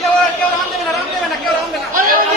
কেউ কেউ রাম দেবে না রাম দেবে না কেউ রাম দেবে না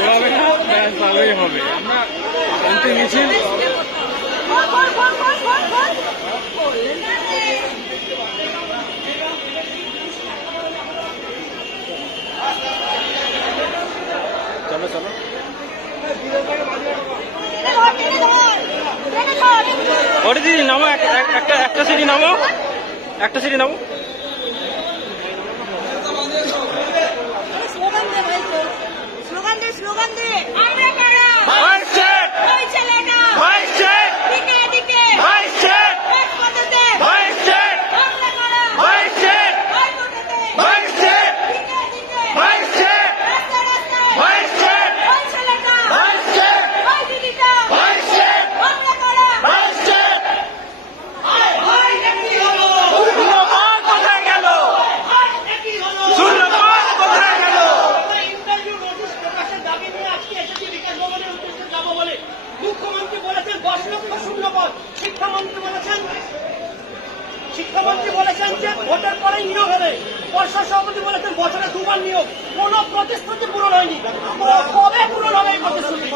না হবে। চলো চলো। ওটা দিদি নামো একটা একটা সিটি নামো। একটা সিটি নামো। சுகந்து শিক্ষামন্ত্রী বলেছেন যে ভোটের পরে নিয়োগ হবে। পর্ষদ সভাপতি বলেছেন বছরে দুবার নিয়োগ। কোন প্রতিশ্রুতি পূরণ হয়নি। কবে পূরণ হবে এই প্রতিশ্রুতি।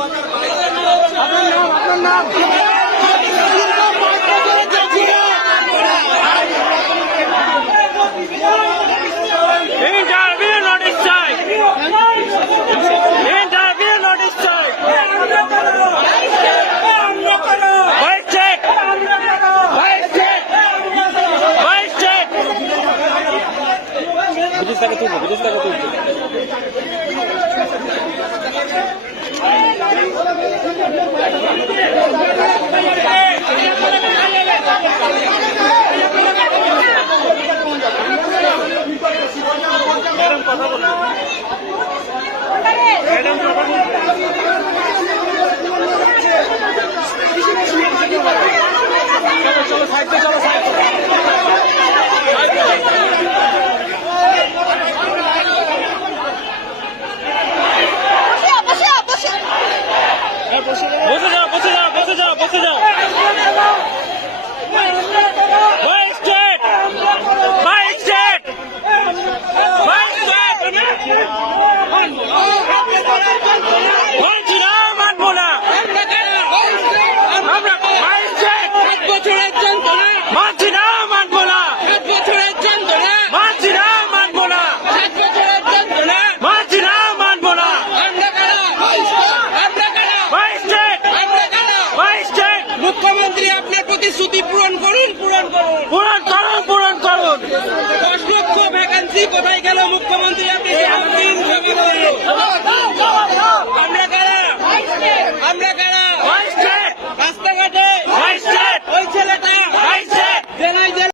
টাকা তুলবো বিদেশ টাকা তুলবো। পূরণ করুন। পূরণ করুন দশ লক্ষ ভ্যাকান্সি কোথায় গেল? মুখ্যমন্ত্রী আপনি